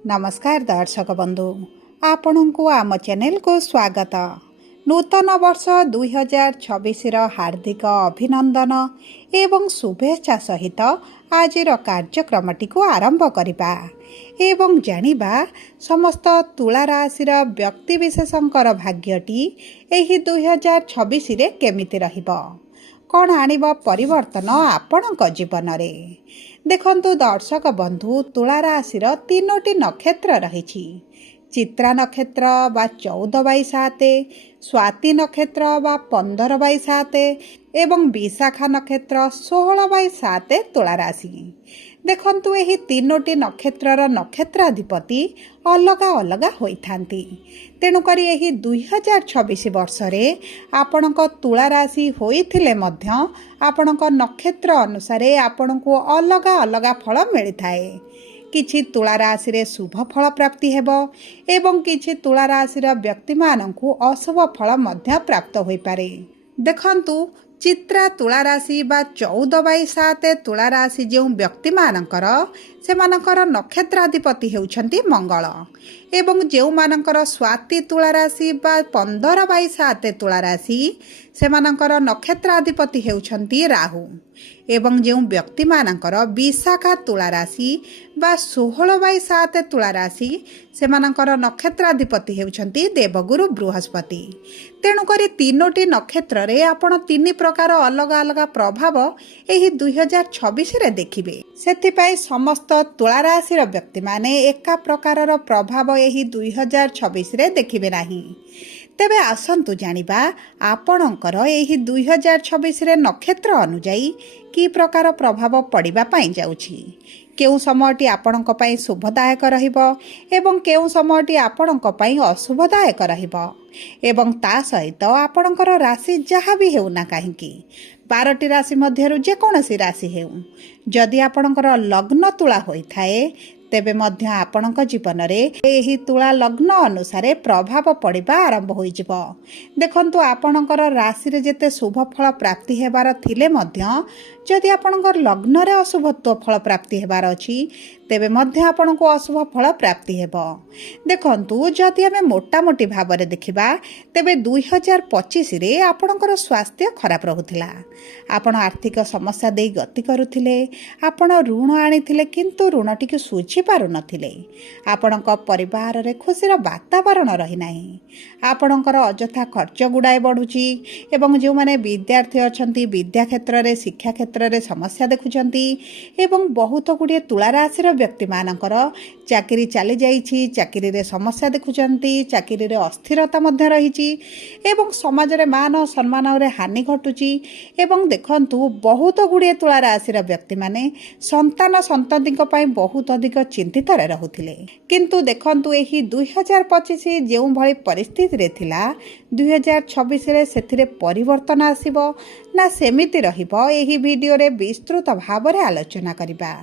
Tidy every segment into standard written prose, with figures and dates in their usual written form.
नमस्कार दर्शक बंधु आपण को आम चैनल को स्वागत। नूतन वर्ष 2026 हार्दिक अभिनंदन एवं शुभेच्छा सहित आज कार्यक्रमटी को आरंभ करिबा एवं जानिबा समस्त तुला राशि व्यक्तिविशेषंकर भाग्यटी एही 2026 रे केमिति रहिबो, कौन आणिब परिवर्तन आपणक जीवन रे। देखंतु दर्शक बंधु, तुला राशिर 3टी नक्षत्र रही। चित्रा नक्षत्र बा 14/7, स्वाति नक्षत्र बा 15/7 एवं विशाखा नक्षत्र 16/7 तुला राशि। देखंतु एही 3टी नक्षत्रर नक्षत्राधिपति अलग अलग होइथांती। तेणुकरी एही 2026 वर्षरे आपणक तुला राशि होइथिले मध्य आपणक नक्षत्र अनुसारे आपणको अलग अलग फल मिलिथाए। किछि तुला राशि रे शुभ फल प्राप्ति हेबो एवं किछि तुला राशि व्यक्ति माननकु अशुभ फल मध्य प्राप्त होई पारे। देखंतु चित्रा तुला राशि बा 14/7 तुला राशि जो व्यक्ति मानकर सेमानकर नक्षत्राधिपति हेउछंती मंगल एवं जो मानकर स्वाति तुला राशि बा 15/7 तुला राशि सेमानकर नक्षत्राधिपति हेउछंती राहु एवं जो व्यक्ति मानकर विशाखा तुला राशि बा 16/7 तुला राशि सेमानकर नक्षत्राधिपति हेउछंती देवगुरु बृहस्पति। तेणुकरी 3टी नक्षत्र रे आपण 3 प्रकार अलग अलग प्रभाव एही 2026 रे देखिबे। सेथिपाई समस्त तुला राशि व्यक्ति माने एका प्रकारर प्रभाव एही 2026 रे देखिबे नाही। तेबे आसंतु जानिबा आपणकर एही 2026 रे नक्षत्र अनुଯାयी की प्रकार प्रभाव पड़िबा पाई जाउछि। केउ समयटी आपणक पई शुभदायक रहिबो एवं केउ समयटी आपणक पई अशुभदायक रहिबो एवं ता सहित आपणकर राशि जहाँ भी हेउना काहेकि 12टी राशि मध्यरु जे कोनोसी राशि हेउ, जदि आपणकर लग्न तुला होइथाए तेबे मध्य आपणक जीवन रे एही तुला लग्न अनुसारे प्रभाव पड़िबा आरंभ होई जिवो। देखंतु आपणकर राशि रे जेते शुभ फल प्राप्ति हेबार थिले मध्य जदि आपणकर लग्न रे अशुभत्व फल प्राप्ति हेबार अछि तेबे मध्य आपणको अशुभ फल प्राप्ति हेबो। देखंतु जदि आमे मोटा मोटी भाव रे देखिबा तेबे 2025 रे आपणकर स्वास्थ्य खराब रहुथिला। आपण आर्थिक समस्या देई गति करुथिले, आपण ऋण आनिथिले किंतु ऋणटी के सुझी पारु नथिले। आपणक परिवार रे खुशीर वातावरण रही नाही। आपणकर अजथा खर्च गुडाए बढ़ुची एवं जो माने विद्यार्थी अछंती विद्या क्षेत्र रे शिक्षा क्षेत्र रे समस्या देखुचंती एवं बहुत गुडे तुला राशि व्यक्ति मानकर चाकरी चली जाइछि, चाकरी रे समस्या देखुचंती, चाकरी रे अस्थिरता मध्य रहिछि एवं समाज रे मान सम्मान रे हानि घटुची एवं देखंतु बहुत गुडे तुला राशि व्यक्ति माने संतान संततिक पई बहुत अधिक चिंतित रे रहुथिले। किंतु देखंतु एही 2025 जेउ भली परिस्थिति रे थिला 2026 रे सेथिरे परिवर्तन आसीबो ना सेमिति रहिबो एही वीडियो रे विस्तृत भाव रे आलोचना करिबा।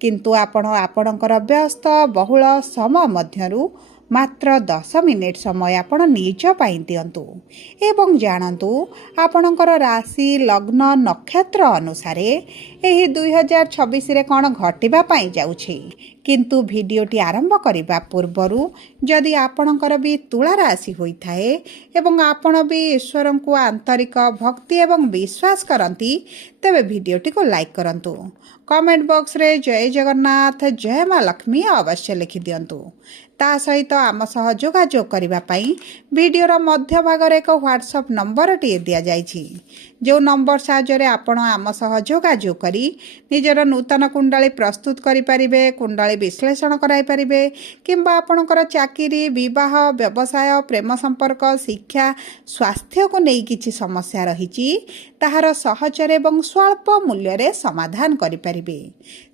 किंतु आपणकर व्यस्त बहुल समय मध्यरु मात्र 10 मिनिट समय आपण निज पाई दियंतु एवं जानतु आपणकर राशि लग्न नक्षत्र अनुसारे एही 2026 रे कोन घटिबा पाई जाउछि। किंतु वीडियोटी आरंभ करिबा पूर्वरु जदि आपणकर भी तुला राशि होइथाए एवं आपण भी ईश्वर को आंतरिक भक्ति एवं विश्वास करंती तेबे वीडियोटी को लाइक करंतु। कमेंट बॉक्स रे जय जगन्नाथ जय मां लक्ष्मी अवश्य लिखि दियंतु। ता सहित आम सह जोगाजोग करिबा पई वीडियोर मध्य भाग रे एक व्हाट्सएप नंबर टी दिया जाइछि। जो नंबर साहाय्य रे आपण आम सह जोगाजोग करी निजर नूतन कुंडली प्रस्तुत करि परिबे, कुंडली विश्लेषण कराई परिबे किंबा आपणकर चाकरी विवाह व्यवसाय प्रेम संपर्क शिक्षा स्वास्थ्य को नहीं किछि समस्या रहिछि ताहार सहजरे एवं स्वल्प मूल्य रे समाधान करि परिबे।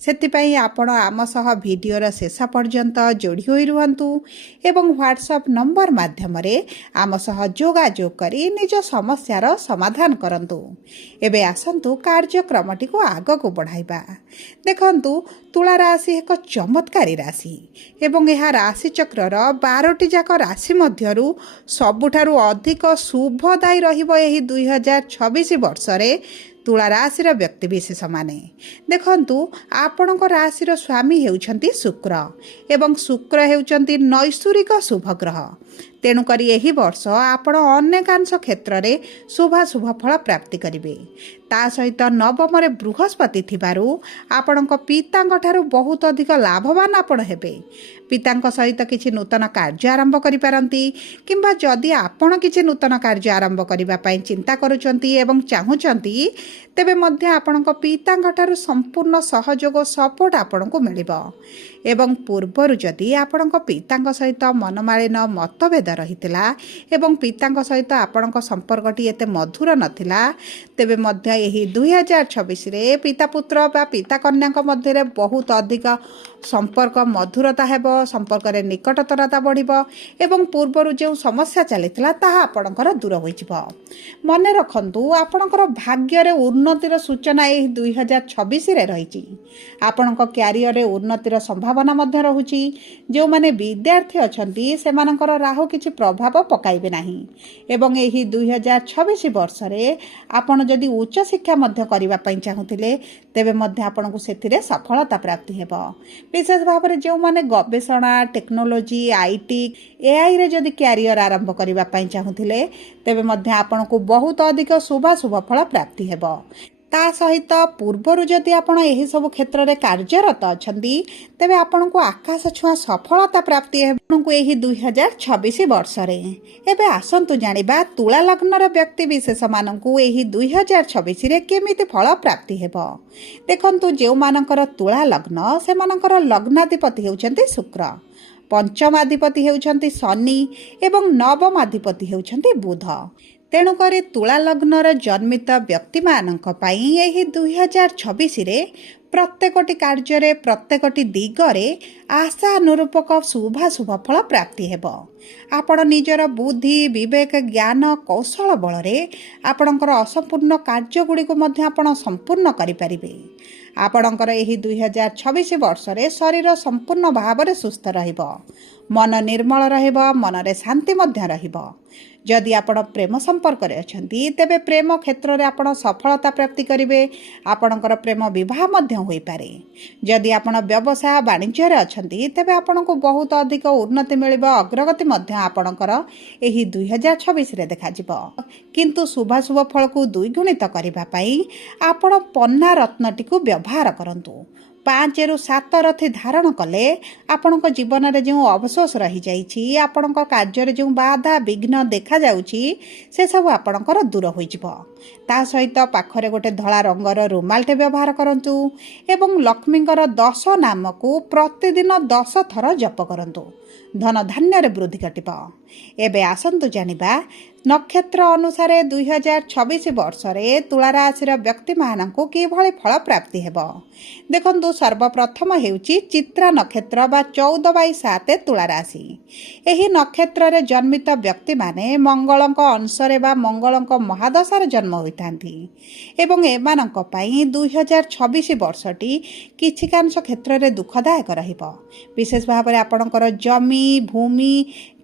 सेतिपई आपण आम सह वीडियोर शेष पर्यंत जोड़ी होई रुहंतु एवं व्हाट्सएप नंबर माध्यम रे आम सह जोगाजोग करी निज समस्यार समाधान करंतु। एबे आसंतु कार्यक्रमटी को आग को बढ़ाइबा। देखंतु तुला राशि एक चमत्कारी राशि एवं यह राशि चक्रर 12टी जाक राशि मध्यरु सबुठारु अधिक शुभदायी रहिबो एही 2026 वर्ष रे ତୁଳା ରାଶିର ବ୍ୟକ୍ତିବିଶେଷ ମାନେ ଦେଖନ୍ତୁ, ଆପଣଙ୍କ ରାଶିର ସ୍ୱାମୀ ହେଉଛନ୍ତି ଶୁକ୍ର ଏବଂ ଶୁକ୍ର ହେଉଛନ୍ତି ନୈଶ୍ୱରିକ ଶୁଭଗ୍ରହ। ତେଣୁକରି ଏହି ବର୍ଷ ଆପଣ ଅନେକାଂଶ କ୍ଷେତ୍ରରେ ଶୁଭାଶୁଭ ଫଳ ପ୍ରାପ୍ତି କରିବେ। ତା ସହିତ ନବମରେ ବୃହସ୍ପତି ଥିବାରୁ ଆପଣଙ୍କ ପିତାଙ୍କ ଠାରୁ ବହୁତ ଅଧିକ ଲାଭବାନ ଆପଣ ହେବେ। ପିତାଙ୍କ ସହିତ କିଛି ନୂତନ କାର୍ଯ୍ୟ ଆରମ୍ଭ କରିପାରନ୍ତି, କିମ୍ବା ଯଦି ଆପଣ କିଛି ନୂତନ କାର୍ଯ୍ୟ ଆରମ୍ଭ କରିବା ପାଇଁ ଚିନ୍ତା କରୁଛନ୍ତି ଏବଂ ଚାହୁଁଛନ୍ତି, ତେବେ ମଧ୍ୟ ଆପଣଙ୍କ ପିତାଙ୍କ ଠାରୁ ସମ୍ପୂର୍ଣ୍ଣ ସହଯୋଗ ସପୋର୍ଟ ଆପଣଙ୍କୁ ମିଳିବ। ଏବଂ ପୂର୍ବରୁ ଯଦି ଆପଣଙ୍କ ପିତାଙ୍କ ସହିତ ମନମାଳିନ ମତଭେଦ ରହିଥିଲା ଏବଂ ପିତାଙ୍କ ସହିତ ଆପଣଙ୍କ ସମ୍ପର୍କଟି ଏତେ ମଧୁର ନଥିଲା, ତେବେ ମଧ୍ୟ ଏହି 2026ରେ ପିତା ପୁତ୍ର ବା ପିତା କନ୍ୟାଙ୍କ ମଧ୍ୟରେ ବହୁତ ଅଧିକ ସମ୍ପର୍କ ମଧୁରତା ହେବ, ସମ୍ପର୍କରେ ନିକଟତରତା ବଢ଼ିବ ଏବଂ ପୂର୍ବରୁ ଯେଉଁ ସମସ୍ୟା ଚାଲିଥିଲା ତାହା ଆପଣଙ୍କର ଦୂର ହୋଇଯିବ। ମନେ ରଖନ୍ତୁ, ଆପଣଙ୍କର ଭାଗ୍ୟରେ ଉନ୍ନତିର ସୂଚନା ଏହି 2026ରେ ରହିଛି। ଆପଣଙ୍କ କ୍ୟାରିୟରରେ ଉନ୍ନତିର ସମ୍ଭାବନା ମଧ୍ୟ ରହୁଛି। ଯେଉଁମାନେ ବିଦ୍ୟାର୍ଥୀ ଅଛନ୍ତି ସେମାନଙ୍କର ରାହୁ କିଛି ପ୍ରଭାବ ପକାଇବେ ନାହିଁ ଏବଂ ଏହି 2026 ବର୍ଷରେ ଆପଣ ଯଦି ଉଚ୍ଚଶିକ୍ଷା ମଧ୍ୟ କରିବା ପାଇଁ ଚାହୁଁଥିଲେ, ତେବେ ମଧ୍ୟ ଆପଣଙ୍କୁ ସେଥିରେ ସଫଳତା ପ୍ରାପ୍ତି ହେବ। ବିଶେଷ ଭାବରେ ଯେଉଁମାନେ ଗବେଷଣା, ଟେକ୍ନୋଲୋଜି, IT, AIରେ ଯଦି କ୍ୟାରିୟର ଆରମ୍ଭ କରିବା ପାଇଁ ଚାହୁଁଥିଲେ, ତେବେ ମଧ୍ୟ ଆପଣଙ୍କୁ ବହୁତ ଅଧିକ ଶୁଭାଶୁଭ ଫଳ ପ୍ରାପ୍ତି ହେବ। ତା ସହିତ ପୂର୍ବରୁ ଯଦି ଆପଣ ଏହିସବୁ କ୍ଷେତ୍ରରେ କାର୍ଯ୍ୟରତ ଅଛନ୍ତି, ତେବେ ଆପଣଙ୍କୁ ଆକାଶ ଛୁଆଁ ସଫଳତା ପ୍ରାପ୍ତି ହେବ ଆପଣଙ୍କୁ ଏହି 2026 ବର୍ଷରେ। ଏବେ ଆସନ୍ତୁ ଜାଣିବା ତୁଳା ଲଗ୍ନର ବ୍ୟକ୍ତିବିଶେଷମାନଙ୍କୁ ଏହି 2026ରେ କେମିତି ଫଳ ପ୍ରାପ୍ତି ହେବ। ଦେଖନ୍ତୁ, ଯେଉଁମାନଙ୍କର ତୁଳା ଲଗ୍ନ ସେମାନଙ୍କର ଲଗ୍ନାଧିପତି ହେଉଛନ୍ତି ଶୁକ୍ର, ପଞ୍ଚମାଧିପତି ହେଉଛନ୍ତି ଶନି ଏବଂ ନବମାଧିପତି ହେଉଛନ୍ତି ବୁଧ। ତେଣୁକରି ତୁଳା ଲଗ୍ନର ଜନ୍ମିତ ବ୍ୟକ୍ତିମାନଙ୍କ ପାଇଁ ଏହି 2026ରେ ପ୍ରତ୍ୟେକଟି କାର୍ଯ୍ୟରେ, ପ୍ରତ୍ୟେକଟି ଦିଗରେ ଆଶା ଅନୁରୂପକ ଶୁଭାଶୁଭ ଫଳ ପ୍ରାପ୍ତି ହେବ। ଆପଣ ନିଜର ବୁଦ୍ଧି, ବିବେକ, ଜ୍ଞାନ, କୌଶଳ ବଳରେ ଆପଣଙ୍କର ଅସମ୍ପୂର୍ଣ୍ଣ କାର୍ଯ୍ୟଗୁଡ଼ିକୁ ମଧ୍ୟ ଆପଣ ସମ୍ପୂର୍ଣ୍ଣ କରିପାରିବେ। ଆପଣଙ୍କର ଏହି 2026 ବର୍ଷରେ ଶରୀର ସମ୍ପୂର୍ଣ୍ଣ ଭାବରେ ସୁସ୍ଥ ରହିବ, ମନ ନିର୍ମଳ ରହିବ, ମନରେ ଶାନ୍ତି ମଧ୍ୟ ରହିବ। ଯଦି ଆପଣ ପ୍ରେମ ସମ୍ପର୍କରେ ଅଛନ୍ତି, ତେବେ ପ୍ରେମ କ୍ଷେତ୍ରରେ ଆପଣ ସଫଳତା ପ୍ରାପ୍ତି କରିବେ। ଆପଣଙ୍କର ପ୍ରେମ ବିବାହ ମଧ୍ୟ ହୋଇପାରେ। ଯଦି ଆପଣ ବ୍ୟବସାୟ ବାଣିଜ୍ୟରେ ଅଛନ୍ତି, ତେବେ ଆପଣଙ୍କୁ ବହୁତ ଅଧିକ ଉନ୍ନତି ମିଳିବ, ଅଗ୍ରଗତି ମଧ୍ୟ ଆପଣଙ୍କର ଏହି 2026ରେ ଦେଖାଯିବ। କିନ୍ତୁ ଶୁଭାଶୁଭ ଫଳକୁ ଦ୍ୱିଗୁଣିତ କରିବା ପାଇଁ ଆପଣ ପନ୍ନା ରତ୍ନଟିକୁ ବ୍ୟବହାର କରନ୍ତୁ। 5ରୁ 7 ରଥି ଧାରଣ କଲେ ଆପଣଙ୍କ ଜୀବନରେ ଯେଉଁ ଅବଶୋଷ ରହିଯାଇଛି, ଆପଣଙ୍କ କାର୍ଯ୍ୟରେ ଯେଉଁ ବାଧା ବିଘ୍ନ ଦେଖାଯାଉଛି, ସେସବୁ ଆପଣଙ୍କର ଦୂର ହୋଇଯିବ। ତା ସହିତ ପାଖରେ ଗୋଟେ ଧଳା ରଙ୍ଗର ରୁମାଲଟେ ବ୍ୟବହାର କରନ୍ତୁ ଏବଂ ଲକ୍ଷ୍ମୀଙ୍କର 10 ନାମକୁ ପ୍ରତିଦିନ 10 ଥର ଜପ କରନ୍ତୁ। ଧନ ଧାନ୍ୟରେ ବୃଦ୍ଧି ଘଟିବ। ଏବେ ଆସନ୍ତୁ ଜାଣିବା ନକ୍ଷତ୍ର ଅନୁସାରେ 2026 ବର୍ଷରେ ତୁଳା ରାଶିର ବ୍ୟକ୍ତିମାନଙ୍କୁ କିଭଳି ଫଳ ପ୍ରାପ୍ତି ହେବ। ଦେଖନ୍ତୁ, ସର୍ବପ୍ରଥମ ହେଉଛି ଚିତ୍ରା ନକ୍ଷତ୍ର ବା 14/7 ତୁଳା ରାଶି। ଏହି ନକ୍ଷତ୍ରରେ ଜନ୍ମିତ ବ୍ୟକ୍ତିମାନେ ମଙ୍ଗଳଙ୍କ ଅଂଶରେ ବା ମଙ୍ଗଳଙ୍କ ମହାଦଶାରେ ଜନ୍ମ ହୋଇଥାନ୍ତି ଏବଂ ଏମାନଙ୍କ ପାଇଁ 2026 ବର୍ଷଟି କିଛିକାଂଶ କ୍ଷେତ୍ରରେ ଦୁଃଖଦାୟକ ରହିବ। ବିଶେଷ ଭାବରେ ଆପଣଙ୍କର ଜମି, ଭୂମି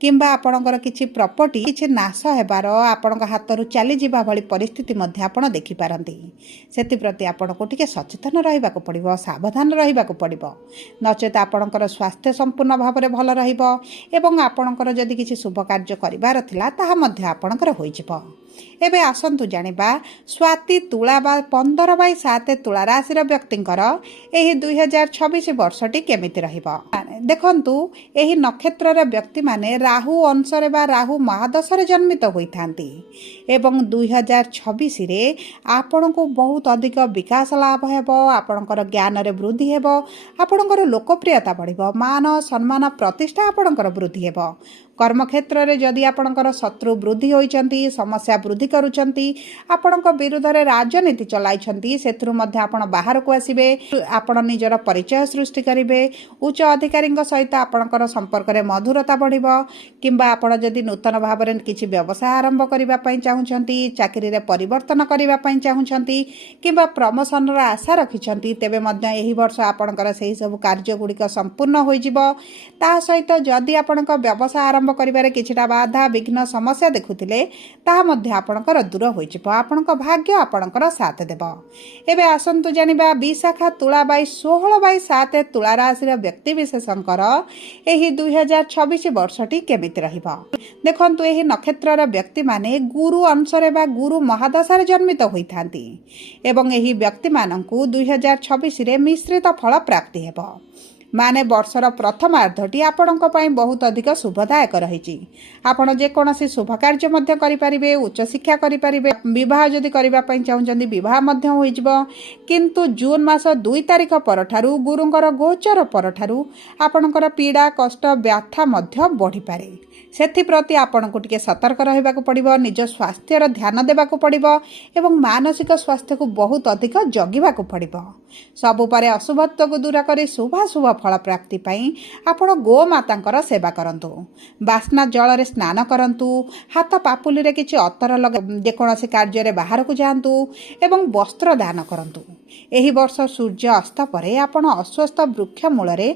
କିମ୍ବା ଆପଣଙ୍କର କିଛି ପ୍ରପର୍ଟି କିଛି ନାଶ ହେବାର, ଆପଣଙ୍କ ହାତରୁ ଚାଲିଯିବା ଭଳି ପରିସ୍ଥିତି ମଧ୍ୟ ଆପଣ ଦେଖିପାରନ୍ତି। ସେଥିପ୍ରତି ଆପଣଙ୍କୁ ଟିକେ ସଚେତନ ରହିବାକୁ ପଡ଼ିବ, ସାବଧାନ ରହିବାକୁ ପଡ଼ିବ। ନଚେତ ଆପଣଙ୍କର ସ୍ୱାସ୍ଥ୍ୟ ସମ୍ପୂର୍ଣ୍ଣ ଭାବରେ ଭଲ ରହିବ ଏବଂ ଆପଣଙ୍କର ଯଦି କିଛି ଶୁଭ କାର୍ଯ୍ୟ କରିବାର ଥିଲା, ତାହା ମଧ୍ୟ ଆପଣଙ୍କର ହୋଇଯିବ। ଏବେ ଆସନ୍ତୁ ଜାଣିବା ସ୍ୱାତି ତୁଳା ବା 15/7 ତୁଳା ରାଶିର ବ୍ୟକ୍ତିଙ୍କର ଏହି 2026 ବର୍ଷଟି କେମିତି ରହିବ। ଦେଖନ୍ତୁ, ଏହି ନକ୍ଷତ୍ରର ବ୍ୟକ୍ତିମାନେ ରାହୁ ଅଂଶରେ ବା ରାହୁ ମହାଦଶାରେ ଜନ୍ମିତ ହୋଇଥାନ୍ତି ଏବଂ 2026ରେ ଆପଣଙ୍କୁ ବହୁତ ଅଧିକ ବିକାଶ ଲାଭ ହେବ। ଆପଣଙ୍କର ଜ୍ଞାନରେ ବୃଦ୍ଧି ହେବ, ଆପଣଙ୍କର ଲୋକପ୍ରିୟତା ବଢ଼ିବ, ମାନ ସମ୍ମାନ ପ୍ରତିଷ୍ଠା ଆପଣଙ୍କର ବୃଦ୍ଧି ହେବ। କର୍ମକ୍ଷେତ୍ରରେ ଯଦି ଆପଣଙ୍କର ଶତ୍ରୁ ବୃଦ୍ଧି ହୋଇଛନ୍ତି, ସମସ୍ୟା ବୃଦ୍ଧି କରୁଛନ୍ତି, ଆପଣଙ୍କ ବିରୁଦ୍ଧରେ ରାଜନୀତି ଚଲାଇଛନ୍ତି, ସେଥିରୁ ମଧ୍ୟ ଆପଣ ବାହାରକୁ ଆସିବେ। ଆପଣ ନିଜର ପରିଚୟ ସୃଷ୍ଟି କରିବେ। ଉଚ୍ଚ ଅଧିକାରୀଙ୍କ ସହିତ ଆପଣଙ୍କର ସମ୍ପର୍କରେ ମଧୁରତା ବଢ଼ିବ କିମ୍ବା ଆପଣ ଯଦି ନୂତନ ଭାବରେ କିଛି ବ୍ୟବସାୟ ଆରମ୍ଭ କରିବା ପାଇଁ ଚାହୁଁଛନ୍ତି, ଚାକିରିରେ ପରିବର୍ତ୍ତନ କରିବା ପାଇଁ ଚାହୁଁଛନ୍ତି କିମ୍ବା ପ୍ରମୋସନର ଆଶା ରଖିଛନ୍ତି, ତେବେ ମଧ୍ୟ ଏହି ବର୍ଷ ଆପଣଙ୍କର ସେହି ସବୁ କାର୍ଯ୍ୟଗୁଡ଼ିକ ସମ୍ପୂର୍ଣ୍ଣ ହୋଇଯିବ। ତା ସହିତ ଯଦି ଆପଣଙ୍କ ବ୍ୟବସାୟ ଆରମ୍ଭ ଆରंभ କରିବାରେ କିଛିଟା ବାଧା ବିଘ୍ନ ସମସ୍ୟା ଦେଖୁଥିଲେ ତାହା ମଧ୍ୟ ଆପଣଙ୍କର ଦୂର ହୋଇଯିବ। ଆପଣଙ୍କ ଭାଗ୍ୟ ଆପଣଙ୍କର ସାଥ ଦେବ। ଏବେ ଆସନ୍ତୁ ଜାଣିବା ବିଶାଖା ତୁଳା 16/7 ତୁଳା ରାଶିର ବ୍ୟକ୍ତିବିଶେଷଙ୍କର ଏହି 2026 ବର୍ଷଟି କେମିତି ରହିବ। ଦେଖନ୍ତୁ, ଏହି ନକ୍ଷତ୍ରର ବ୍ୟକ୍ତିମାନେ ଗୁରୁ ଅଂଶରେ ବା ଗୁରୁ ମହାଦଶାରେ ଜନ୍ମିତ ହୋଇଥାନ୍ତି ଏବଂ ଏହି ବ୍ୟକ୍ତିମାନଙ୍କୁ 2026ରେ ମିଶ୍ରିତ ଫଳ ପ୍ରାପ୍ତି ହେବ। ମାନେ ବର୍ଷର ପ୍ରଥମାର୍ଦ୍ଧଟି ଆପଣଙ୍କ ପାଇଁ ବହୁତ ଅଧିକ ଶୁଭଦାୟକ ରହିଛି। ଆପଣ ଯେକୌଣସି ଶୁଭ କାର୍ଯ୍ୟ ମଧ୍ୟ କରିପାରିବେ, ଉଚ୍ଚଶିକ୍ଷା କରିପାରିବେ, ବିବାହ ଯଦି କରିବା ପାଇଁ ଚାହୁଁଛନ୍ତି ବିବାହ ମଧ୍ୟ ହୋଇଯିବ। କିନ୍ତୁ ଜୁନ୍ ମାସ 2 ତାରିଖ ପରଠାରୁ ଗୁରୁଙ୍କର ଗୋଚର ପରଠାରୁ ଆପଣଙ୍କର ପୀଡ଼ା କଷ୍ଟ ବ୍ୟଥା ମଧ୍ୟ ବଢ଼ିପାରେ। ସେଥିପ୍ରତି ଆପଣଙ୍କୁ ଟିକେ ସତର୍କ ରହିବାକୁ ପଡ଼ିବ, ନିଜ ସ୍ୱାସ୍ଥ୍ୟର ଧ୍ୟାନ ଦେବାକୁ ପଡ଼ିବ ଏବଂ ମାନସିକ ସ୍ୱାସ୍ଥ୍ୟକୁ ବହୁତ ଅଧିକ ଜଗିବାକୁ ପଡ଼ିବ। ସବୁ ପରେ ଅଶୁଭତ୍ୱକୁ ଦୂର କରି ଶୁଭାଶୁଭ ଫଳ ପ୍ରାପ୍ତି ପାଇଁ ଆପଣ ଗୋମାତାଙ୍କର ସେବା କରନ୍ତୁ, ବାସ୍ନା ଜଳରେ ସ୍ନାନ କରନ୍ତୁ, ହାତ ପାପୁଲିରେ କିଛି ଅତର ଲଗା, ଯେକୌଣସି କାର୍ଯ୍ୟରେ ବାହାରକୁ ଯାଆନ୍ତୁ ଏବଂ ବସ୍ତ୍ର ଦାନ କରନ୍ତୁ। ଏହି ବର୍ଷ ସୂର୍ଯ୍ୟ ଅସ୍ତ ପରେ ଆପଣ ଅଶ୍ୱସ୍ଥ ବୃକ୍ଷ ମୂଳରେ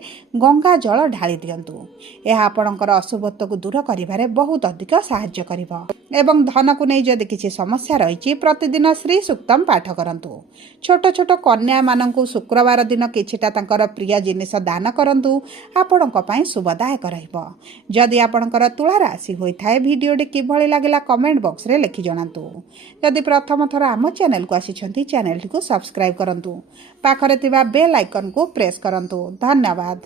ଗଙ୍ଗା ଜଳ ଢାଳି ଦିଅନ୍ତୁ। ଏହା ଆପଣଙ୍କର ଅଶୁଭତ୍ୱକୁ ଦୂର କରିବାରେ ବହୁତ ଅଧିକ ସାହାଯ୍ୟ କରିବ। ଏବଂ ଧନକୁ ନେଇ ଯଦି କିଛି ସମସ୍ୟା ରହିଛି, ପ୍ରତିଦିନ ଶ୍ରୀ ସୂକ୍ତମ ପାଠ କରନ୍ତୁ। ଛୋଟ ଛୋଟ କନ୍ୟାମାନଙ୍କୁ ଶୁକ୍ରବାର ଦିନ କିଛିଟା ତାଙ୍କର ପ୍ରିୟ ଜିନିଷ ଦାନ କରନ୍ତୁ, ଆପଣଙ୍କ ପାଇଁ ଶୁଭଦାୟକ ରହିବ। ଯଦି ଆପଣଙ୍କର ତୁଳା ରାଶି ହୋଇଥାଏ, ଭିଡ଼ିଓଟି କିଭଳି ଲାଗିଲା କମେଣ୍ଟ ବକ୍ସରେ ଲେଖି ଜଣାନ୍ତୁ। ଯଦି ପ୍ରଥମ ଥର ଆମ ଚ୍ୟାନେଲକୁ ଆସିଛନ୍ତି, ଚ୍ୟାନେଲଟିକୁ ସବସ୍କ୍ରାଇବ୍ କରନ୍ତୁ। ପାଖରେ ଥିବା ବେଲ୍ ଆଇକନକୁ ପ୍ରେସ୍ କରନ୍ତୁ। ଧନ୍ୟବାଦ।